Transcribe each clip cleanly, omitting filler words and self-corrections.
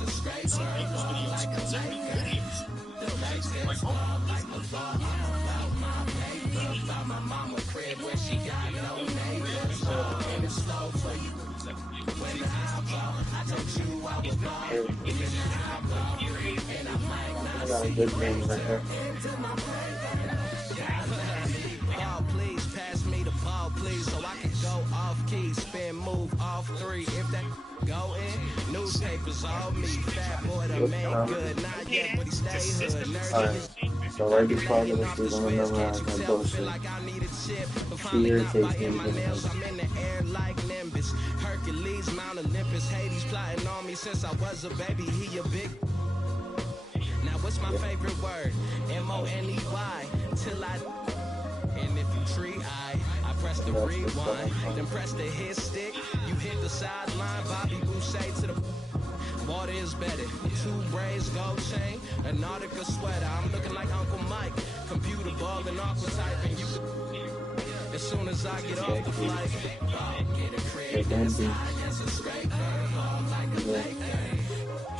I got a good name right there. Please pass me the ball, please, so I can go off key, spin, move off three. If that go in, newspapers all me. Fat boy to make good, not yet, but he stay hood. Alright, so right before this is on the memorize my bullshit. She irritates me because I'm in the air like Nimbus. Hercules, Mount Olympus, Hades plotting on me since I was a baby. He a big. Now what's my favorite word? M-O-N-E-Y. Till I. And if you tree, I press the rewind, then press the hit stick. You hit the sideline, Bobby Boucher to the. Water is better. 2 braids, gold chain, a Nautica sweater. I'm looking like Uncle Mike. Computer ball and aqua typing. You. As soon as I get off the flight, get a crib that's high as a scraper, like a lake.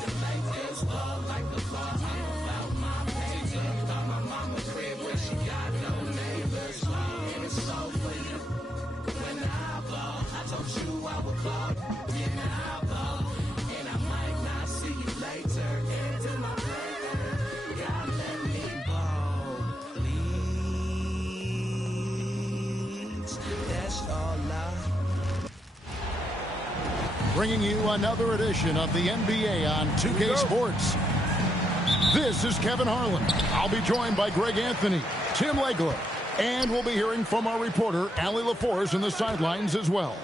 Jamaica's all like the bar. I'm about my paper. About my mama crib where she got no neighbors. And it's so for you. When I ball, I told you I would ball. Give me I ball. And I might not see you later. Into my paper. God let me ball, please. That's all I. Bringing you another edition of the NBA on 2K Sports. This is Kevin Harlan. I'll be joined by Greg Anthony, Tim Legler, and we'll be hearing from our reporter, Allie LaForce, in the sidelines as well.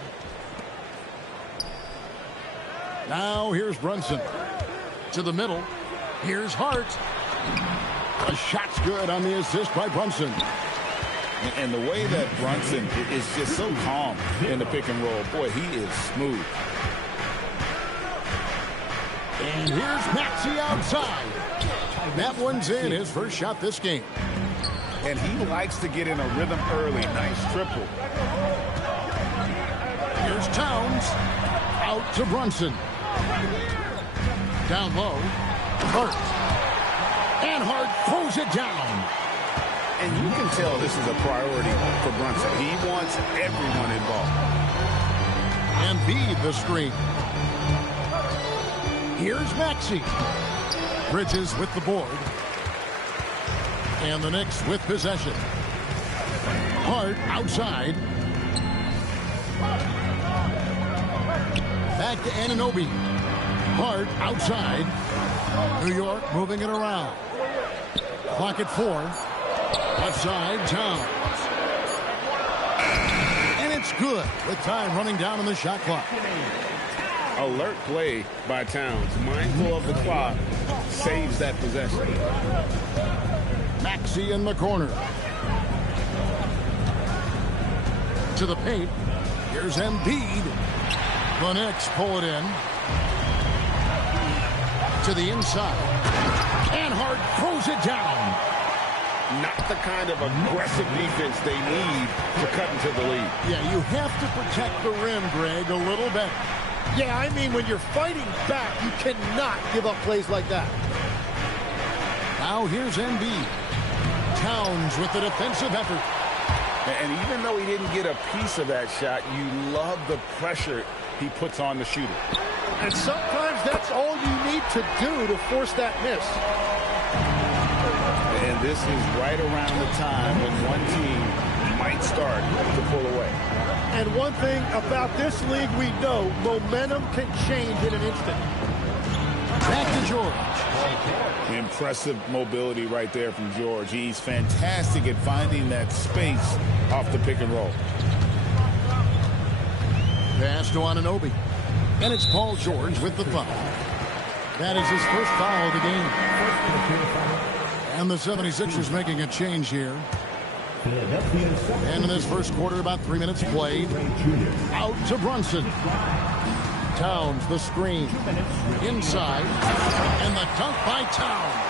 Now here's Brunson. To the middle. Here's Hart. The shot's good on the assist by Brunson. And the way that Brunson is just so calm in the pick and roll, boy, he is smooth. And here's Maxey outside. That one's in, his first shot this game. And he likes to get in a rhythm early. Nice triple. Here's Towns. Out to Brunson. Down low. Hart. And Hart throws it down. And you can tell this is a priority for Brunson. He wants everyone involved. Embiid the screen. Here's Maxey. Bridges with the board. And the Knicks with possession. Hart outside. Back to Anunoby. Hart outside. New York moving it around. Clock at 4. Left side, Towns. And it's good with time running down on the shot clock. Alert play by Towns. Mindful of the clock. Saves that possession. Maxey in the corner. To the paint. Here's Embiid. The Knicks pull it in. To the inside. And Hart throws it down. Not the kind of aggressive defense they need to cut into the lead. Yeah, you have to protect the rim, Greg, a little better. Yeah, I mean, when you're fighting back, you cannot give up plays like that. Now here's Embiid. Towns with the defensive effort. And even though he didn't get a piece of that shot, you love the pressure he puts on the shooter. And sometimes that's all you need to do to force that miss. And this is right around the time when one team might start to pull away. And one thing about this league we know, momentum can change in an instant. Back to George. Impressive mobility right there from George. He's fantastic at finding that space off the pick and roll. Pass to Anunoby. And it's Paul George with the foul. That is his first foul of the game. And the 76ers making a change here. And in this first quarter, about 3 minutes played. Out to Brunson. Towns, the screen. Inside. And the dunk by Towns.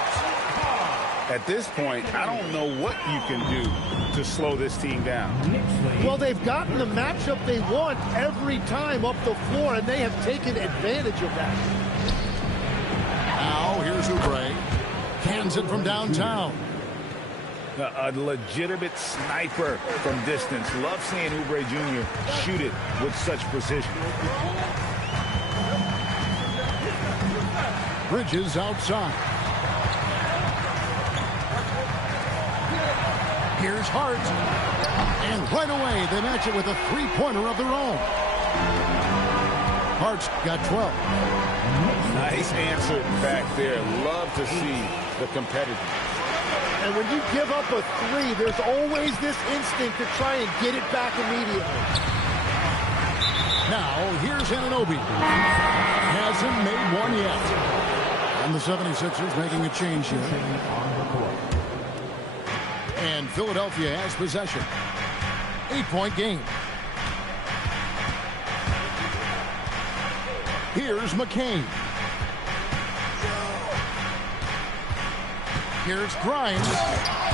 At this point, I don't know what you can do to slow this team down. Well, they've gotten the matchup they want every time up the floor, and they have taken advantage of that. Here's Oubre. Cans it from downtown. A legitimate sniper from distance. Love seeing Oubre Jr. shoot it with such precision. Bridges outside. Here's Hart. And right away, they match it with a three-pointer of their own. Hart's got 12. Nice answer back there. Love to see the competitiveness. And when you give up a three, there's always this instinct to try and get it back immediately. Now, here's Anunoby. Hasn't made one yet. And the 76ers making a change here. And Philadelphia has possession. 8-point game. Here's McCain. Here's Grimes.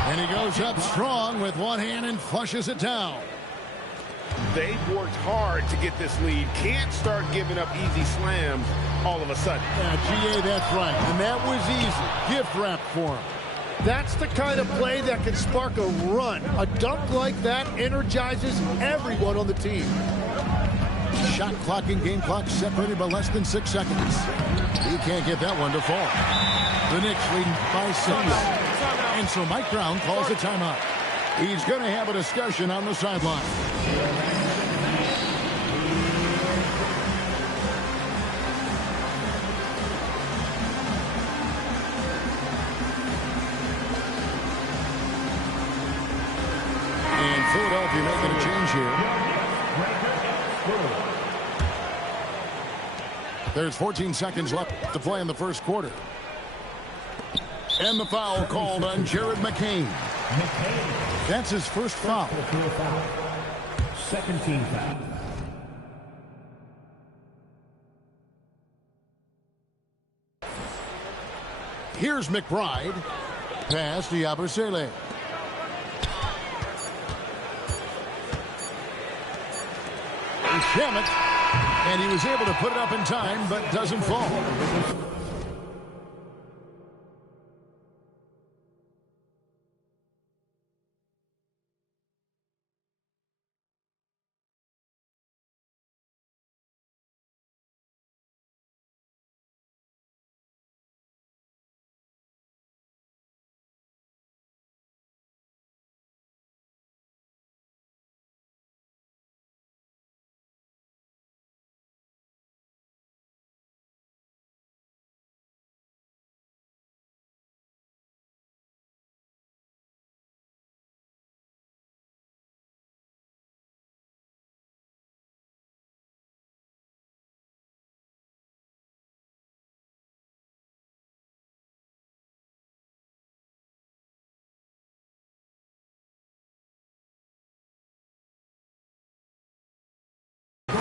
And he goes up strong with one hand and flushes it down. They've worked hard to get this lead. Can't start giving up easy slams all of a sudden. Yeah, GA, that's right. And that was easy. Gift wrap for him. That's the kind of play that can spark a run. A dunk like that energizes everyone on the team. Shot clock and game clock separated by less than 6 seconds. He can't get that one to fall. The Knicks leading by 6. And so Mike Brown calls a timeout. He's going to have a discussion on the sideline. And Philadelphia making a change here. There's 14 seconds left to play in the first quarter. And the foul called on Jared McCain. That's his first foul. Second team foul. Here's McBride. Pass to Yabusele. Shamet. And he was able to put it up in time, but doesn't fall.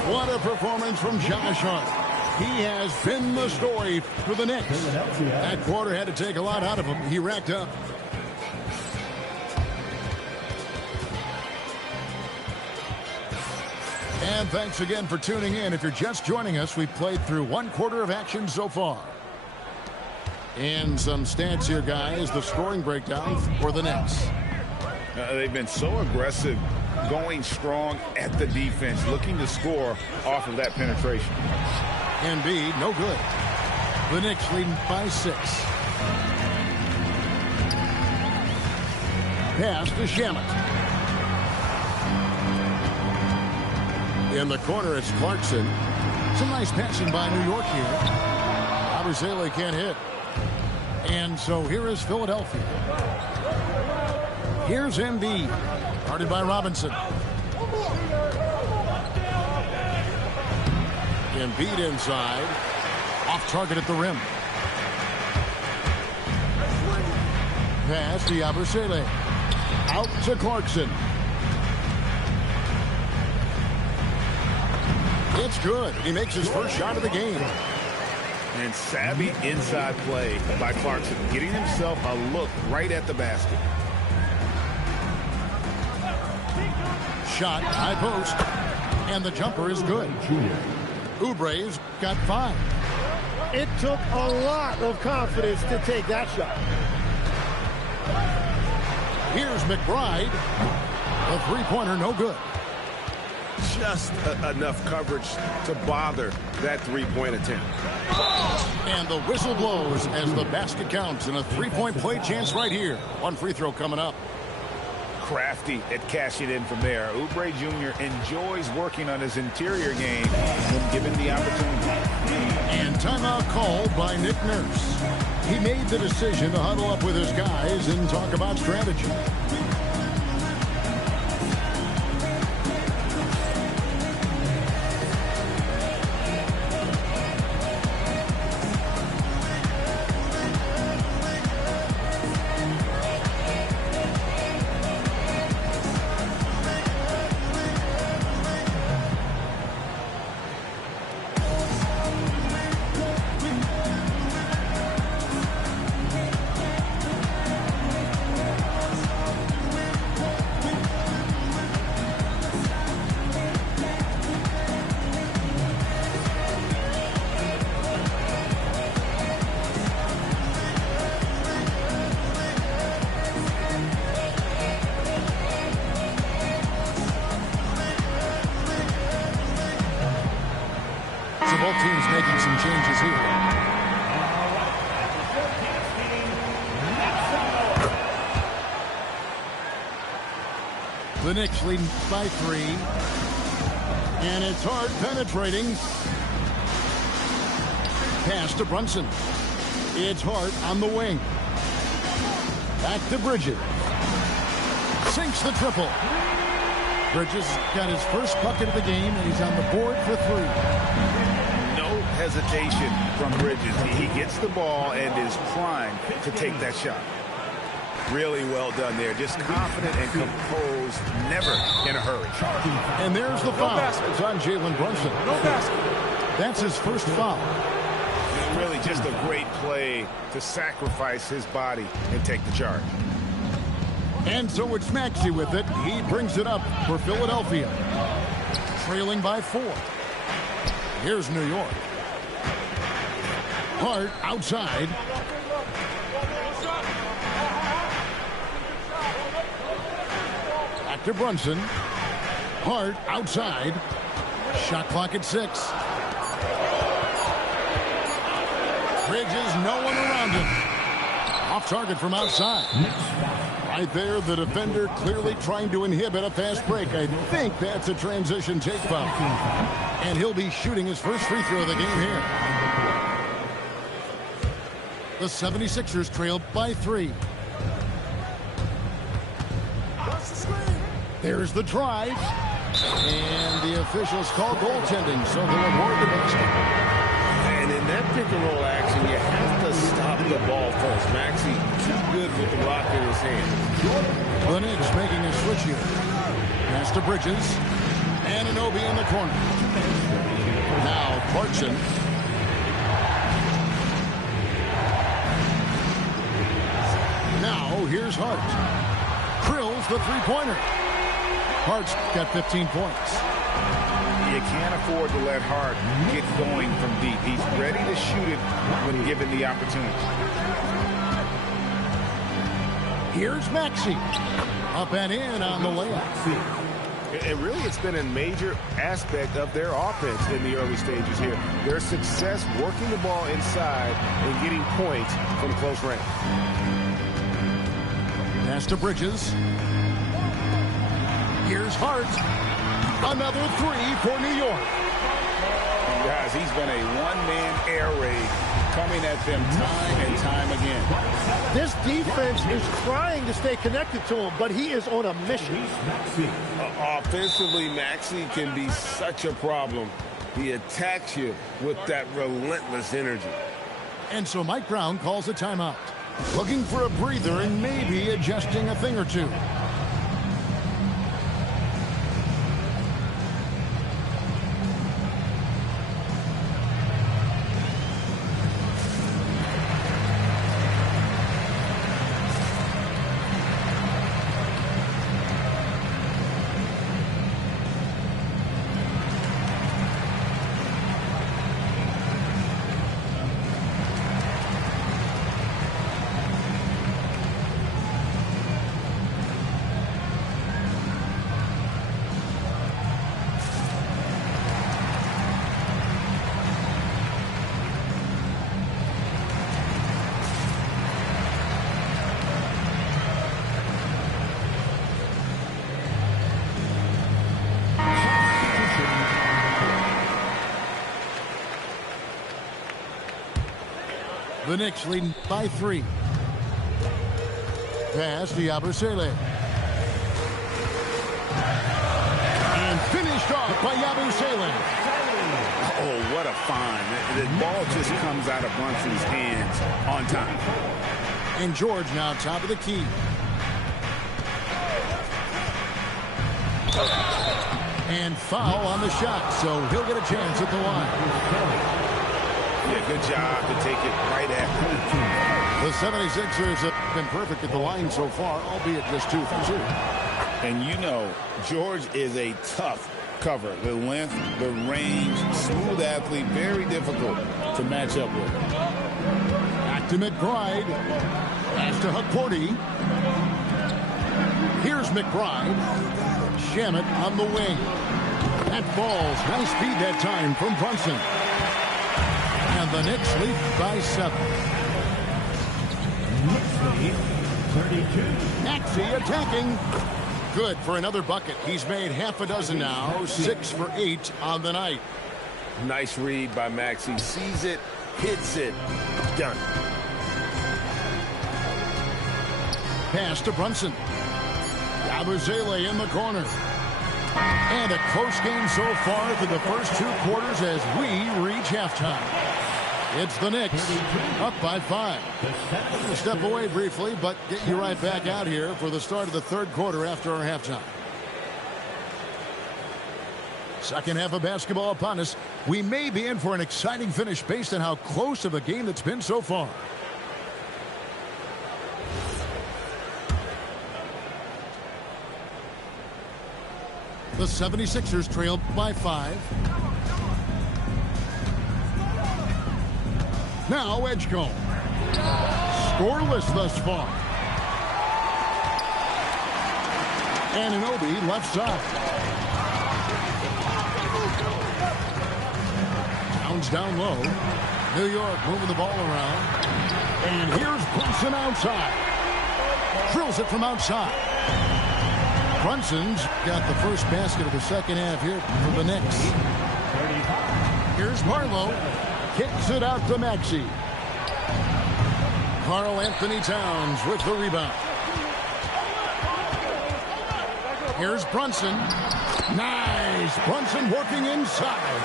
What a performance from Josh Hart. He has been the story for the Knicks. That quarter had to take a lot out of him. He racked up. And thanks again for tuning in. If you're just joining us, we've played through one quarter of action so far. And some stats here, guys. The scoring breakdown for the Knicks. They've been so aggressive, going strong at the defense, looking to score off of that penetration. Embiid, no good. The Knicks leading by 6. Pass to Shamet. In the corner, it's Clarkson. Some nice passing by New York here. Yabusele can't hit. And so here is Philadelphia. Here's Embiid. Guarded by Robinson. Embiid inside. Off target at the rim. Pass to Yabusele. Out to Clarkson. It's good. He makes his first shot of the game. And savvy inside play by Clarkson, getting himself a look right at the basket. Shot, high post, and the jumper is good. Oubre's got 5. It took a lot of confidence to take that shot. Here's McBride. The three-pointer no good. Just enough coverage to bother that three-point attempt. And the whistle blows as the basket counts, and a three-point play chance right here. One free throw coming up. Crafty at cashing in from there. Oubre Jr. enjoys working on his interior game when given the opportunity. And timeout called by Nick Nurse. He made the decision to huddle up with his guys and talk about strategy. So both teams making some changes here. The Knicks leading by 3. And it's Hart penetrating. Pass to Brunson. It's Hart on the wing. Back to Bridges. Sinks the triple. Bridges got his first bucket of the game, and he's on the board for 3. No hesitation from Bridges. He gets the ball and is primed to take that shot. Really well done there. Just confident and composed, never in a hurry. And there's the foul. It's on Jalen Brunson. No basket. That's his first foul. And really just a great play to sacrifice his body and take the charge. And so it's Maxey with it. He brings it up for Philadelphia. Trailing by 4. Here's New York. Hart outside. Back to Brunson. Hart outside. Shot clock at 6. Bridges, no one around him. Off target from outside. Right there, the defender clearly trying to inhibit a fast break. I think that's a transition take foul. And he'll be shooting his first free throw of the game here. The 76ers trail by 3. There's the drive. And the officials call goaltending, so they'll award the basket. And in that pick-and-roll action, you have to stop the ball first. Maxey too good with the rock in his hand. The Knicks making a switch here. Pass to Bridges. Anunoby in the corner. Now Clarkson. Now here's Hart. Drills the three-pointer. Hart's got 15 points. You can't afford to let Hart get going from deep. He's ready to shoot it when given the opportunity. Here's Maxey. Up and in on the layup. And really, it's been a major aspect of their offense in the early stages here. Their success working the ball inside and getting points from close range. Pass to Bridges. Here's Hart. Another 3 for New York. Guys, he's been a one-man air raid coming at them time and time again. This defense is trying to stay connected to him, but he is on a mission. Offensively, Maxey can be such a problem. He attacks you with that relentless energy. And so Mike Brown calls a timeout. Looking for a breather and maybe adjusting a thing or two. The Knicks leading by 3. Pass to Yabusele. And finished off by Yabusele. Oh, what a find. The ball just comes out of Brunson's hands on time. And George now top of the key. And foul on the shot, so he'll get a chance at the line. Yeah, good job to take it right after. The 76ers have been perfect at the line so far, albeit just 2 for 2. And you know, George is a tough cover. The length, the range, smooth athlete, very difficult to match up with. Back to McBride. Pass to Hukporti. Here's McBride. Shamet on the wing. That falls. Nice speed that time from Brunson. And the Knicks lead by 7. Maxey attacking. Good for another bucket. He's made half a dozen now. 6 for 8 on the night. Nice read by Maxey. Sees it, hits it, done. Pass to Brunson. Yabusele in the corner. And a close game so far for the first 2 quarters as we reach halftime. It's the Knicks up by 5. We'll step away briefly, but get you right back out here for the start of the 3rd quarter after our halftime. Second half of basketball upon us. We may be in for an exciting finish based on how close of a game that's been so far. The 76ers trail by 5. Now Edgecombe. Scoreless thus far. Anunoby left side. Towns down low. New York moving the ball around. And here's Brunson outside. Drills it from outside. Brunson's got the first basket of the second half here for the Knicks. Here's Marlowe. Kicks it out to Maxey. Karl-Anthony Towns with the rebound. Here's Brunson. Nice. Brunson working inside.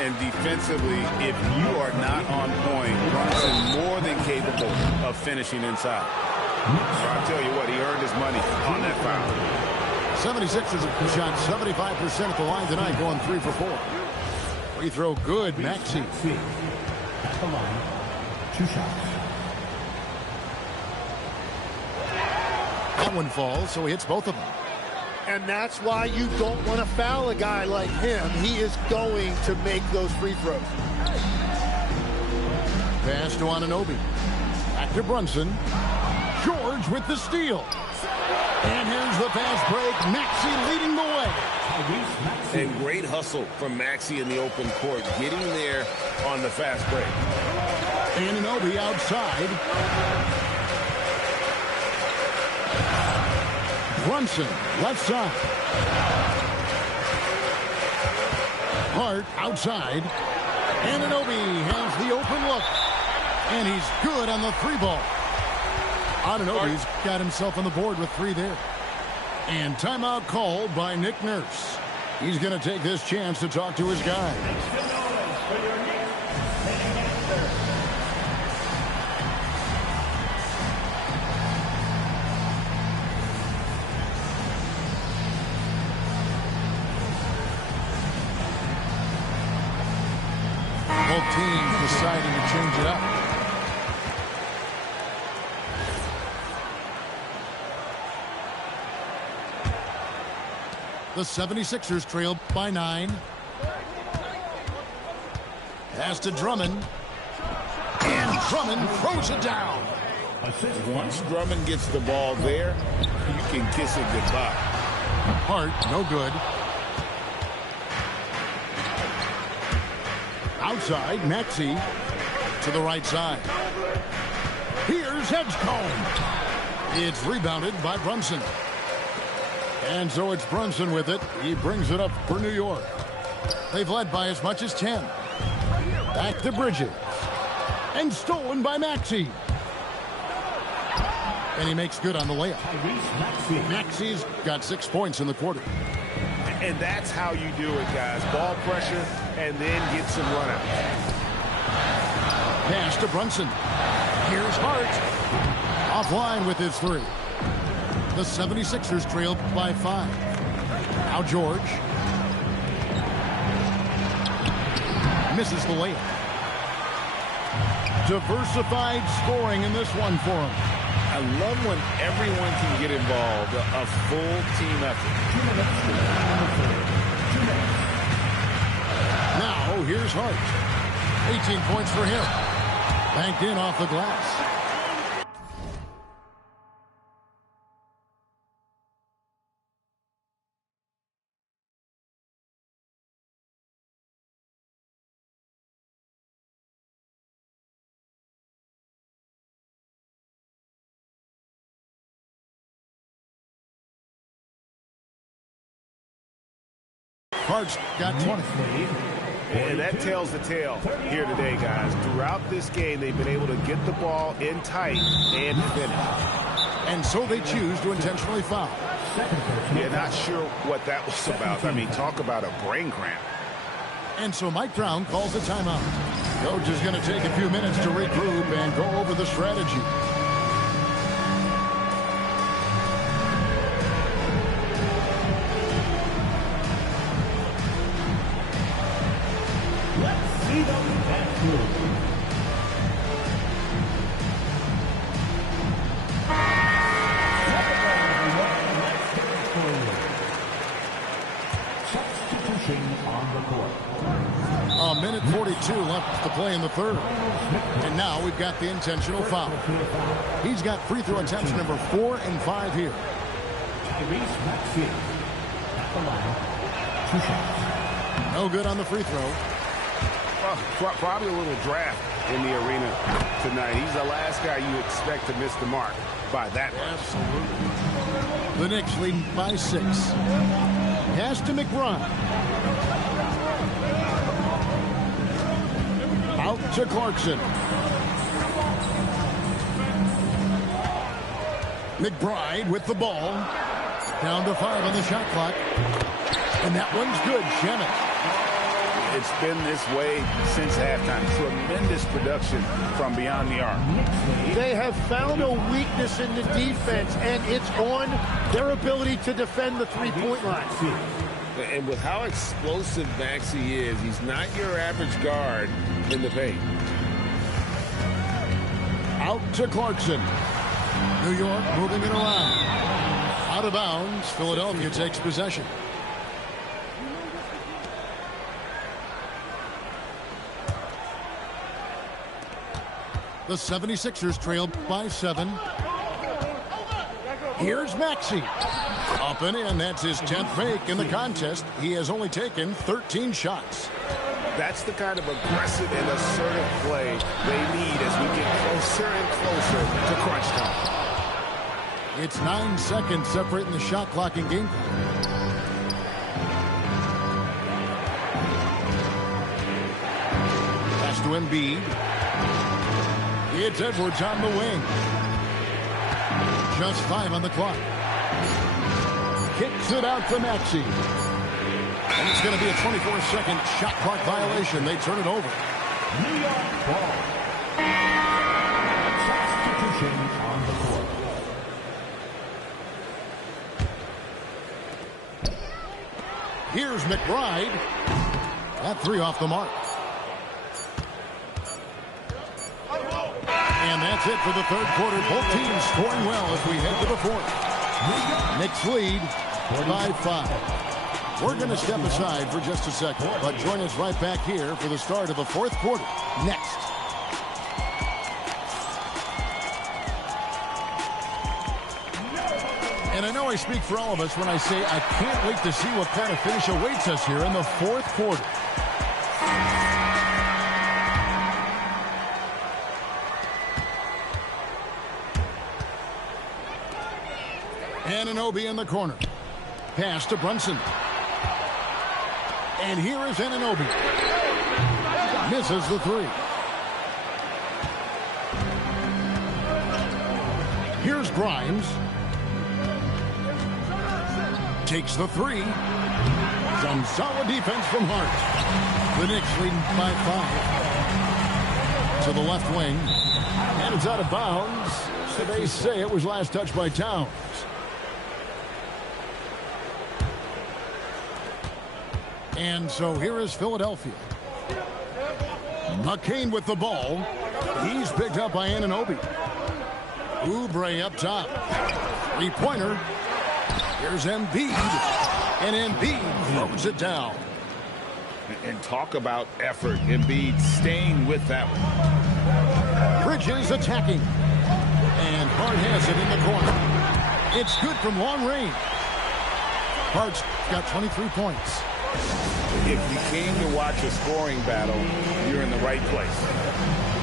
And defensively, if you are not on point, Brunson more than capable of finishing inside. So I tell you what, he earned his money on that foul. 76ers have shot 75% at the line tonight, going 3 for 4. Free throw good, Maxey. Come on, 2 shots. That one falls, so he hits both of them. And that's why you don't want to foul a guy like him. He is going to make those free throws. Pass to Anunoby. Back to Brunson. George with the steal. And here's the fast break. Maxey leading the way. And great hustle from Maxey in the open court, getting there on the fast break. Anunoby outside. Brunson, left side. Hart outside. Anunoby has the open look. And he's good on the 3-ball. Anunoby's got himself on the board with 3 there. And timeout called by Nick Nurse. He's going to take this chance to talk to his guy. Both teams deciding to change it up. The 76ers trail by 9. Pass to Drummond. And Drummond throws it down. Once Drummond gets the ball there, you can kiss it goodbye. Hart, no good. Outside, Maxey to the right side. Here's Edgecombe. It's rebounded by Brunson. And so it's Brunson with it. He brings it up for New York. They've led by as much as 10. Back to Bridges. And stolen by Maxey. And he makes good on the layup. Maxey's got 6 points in the quarter. And that's how you do it, guys. Ball pressure and then get some runouts. Pass to Brunson. Here's Hart. Offline with his 3. The 76ers trail by 5. Now George. Misses the layup. Diversified scoring in this one for him. I love when everyone can get involved, a full team effort. Now here's Hart. 18 points for him. Banked in off the glass. Hart's got 20. And that tells the tale here today, guys. Throughout this game, they've been able to get the ball in tight and finish. And so they choose to intentionally foul. Yeah, not sure what that was about. I mean, talk about a brain cramp. And so Mike Brown calls a timeout. Coach is going to take a few minutes to regroup and go over the strategy. A minute 42 left to play in the third. And now we've got the intentional foul. He's got free throw attempts number 4 and 5 here. No good on the free throw. Probably a little draft in the arena tonight. He's the last guy you expect to miss the mark by that much. Absolutely. The Knicks leading by 6. Pass to McBride. Out to Clarkson. McBride with the ball. Down to 5 on the shot clock. And that one's good. Shamet. It's been this way since halftime. Tremendous production from beyond the arc. They have found a weakness in the defense, and it's on their ability to defend the three-point line. And with how explosive Maxey is, he's not your average guard in the paint. Out to Clarkson. New York moving it around. Out of bounds. Philadelphia takes possession. The 76ers trail by 7. Here's Maxey. Up and in. That's his 10th make in the contest. He has only taken 13 shots. That's the kind of aggressive and assertive play they need as we get closer and closer to crunch time. It's 9 seconds separating the shot clock and game clock. Pass to Embiid. It's Edwards on the wing. Just 5 on the clock. Kicks it out to Maxey. And it's going to be a 24-second shot clock violation. They turn it over. New York ball. Substitution on the court. Here's McBride. That 3 off the mark. And that's it for the third quarter. Both teams scoring well as we head to the fourth. Knicks lead by 5. We're going to step aside for just a second, but join us right back here for the start of the fourth quarter next. And I know I speak for all of us when I say I can't wait to see what kind of finish awaits us here in the fourth quarter. Anunoby in the corner. Pass to Brunson. And here is Anunoby. Misses the 3. Here's Grimes. Takes the three. Some solid defense from Hart. The Knicks leading by 5. To the left wing. And it's out of bounds. So they say it was last touched by Towns. And so here is Philadelphia. McCain with the ball. He's picked up by Anunoby. Oubre up top. Three-pointer. Here's Embiid. And Embiid throws it down. And talk about effort. Embiid staying with that one. Bridges attacking. And Hart has it in the corner. It's good from long range. Hart's got 23 points. If you came to watch a scoring battle, you're in the right place.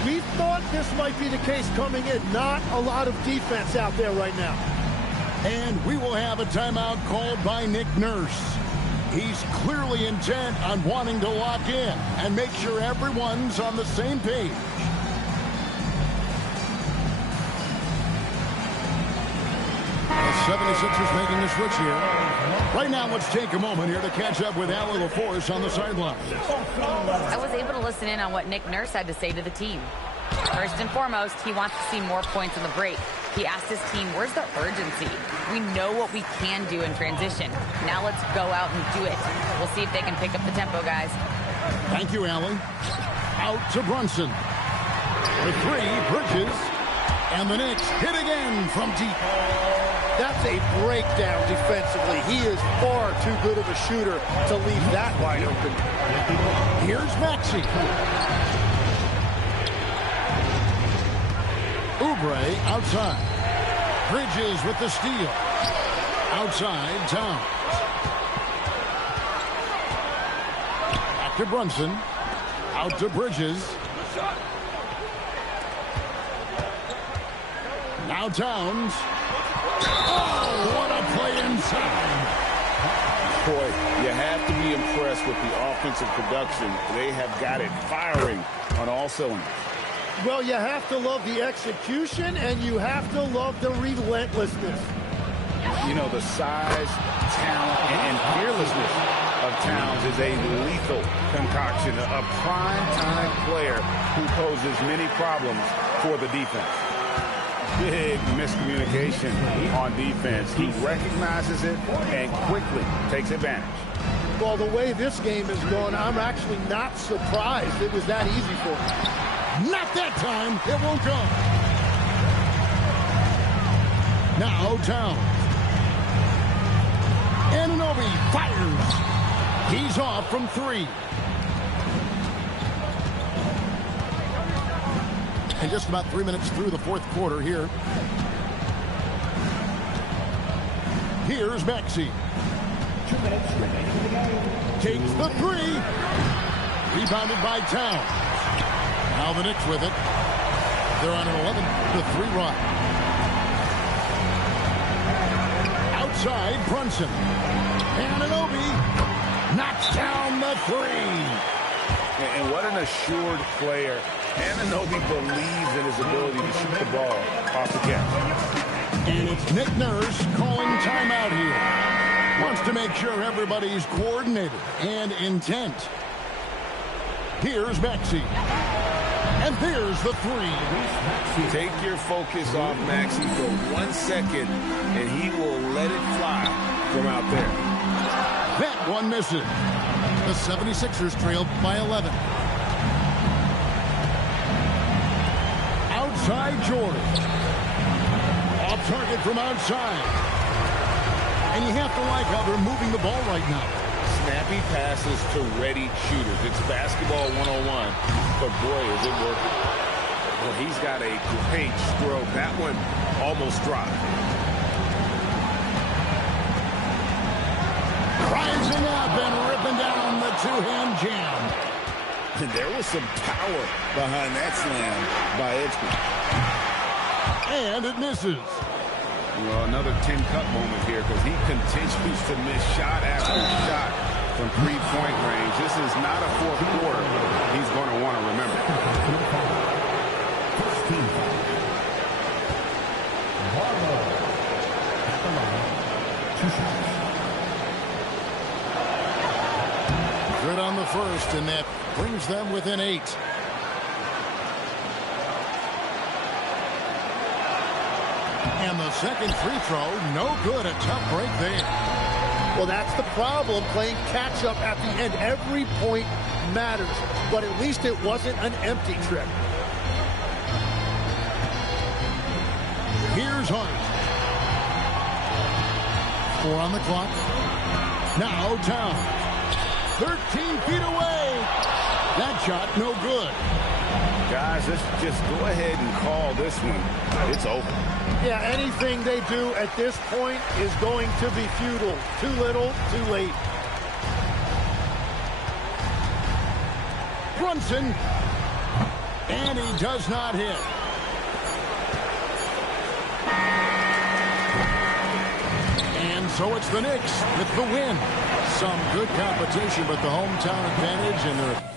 We thought this might be the case coming in. Not a lot of defense out there right now. And we will have a timeout called by Nick Nurse. He's clearly intent on wanting to lock in and make sure everyone's on the same page. The 76ers making the switch here. Right now, let's take a moment here to catch up with Allie LaForce on the sideline. I was able to listen in on what Nick Nurse had to say to the team. First and foremost, he wants to see more points in the break. He asked his team, where's the urgency? We know what we can do in transition. Now let's go out and do it. We'll see if they can pick up the tempo, guys. Thank you, Allie. Out to Brunson. The three, Bridges. And the Knicks hit again from deep. That's a breakdown defensively. He is far too good of a shooter to leave that wide open. Here's Maxey. Oubre outside. Bridges with the steal. Outside, Towns. Back to Brunson. Out to Bridges. Now Towns. Oh, what a play inside. Boy, you have to be impressed with the offensive production. They have got it firing on all cylinders. Well, you have to love the execution, and you have to love the relentlessness. You know, the size, talent, and fearlessness of Towns is a lethal concoction, a prime-time player who poses many problems for the defense. Big miscommunication on defense. He recognizes it and quickly takes advantage. Well, the way this game is going, I'm actually not surprised it was that easy for him. Not that time. It won't go. Now Towns. Anunoby fires. He's off from three. And just about 3 minutes through the fourth quarter here. Here's Maxey. 2 minutes remaining in the game. Takes the three. Rebounded by Towns. Now the Knicks with it. They're on an 11-3 run. Outside, Brunson. Anunoby knocks down the three. And what an assured player. Anunoby believes in his ability to shoot the ball off the catch. And it's Nick Nurse calling timeout here. Wants to make sure everybody's coordinated and intent. Here's Maxey. And there's the three. Take your focus off Maxey for 1 second, and he will let it fly from out there. That one misses. The 76ers trail by 11. Outside Jordan. Off target from outside. And you have to like how they're moving the ball right now. Snappy passes to ready shooters. It's basketball 101, but boy, is it working. Well, he's got a great stroke. That one almost dropped. Rising up and ripping down the two-hand jam. And there was some power behind that slam by Edgecombe. And it misses. Well, another 10-cut moment here because he continues to miss shot after shot from three-point range. This is not a fourth quarter he's going to want to remember. the first, and that brings them within 8. And the second free throw, no good. A tough break there. Well, that's the problem, playing catch-up at the end. Every point matters, but at least it wasn't an empty trip. Here's Hart. 4 on the clock. Now Towns. 13 feet away. That shot, no good. Guys, let's just go ahead and call this one. It's over. Yeah, anything they do at this point is going to be futile. Too little, too late. Brunson. And he does not hit. And so it's the Knicks with the win. Some good competition, but the hometown advantage, and they're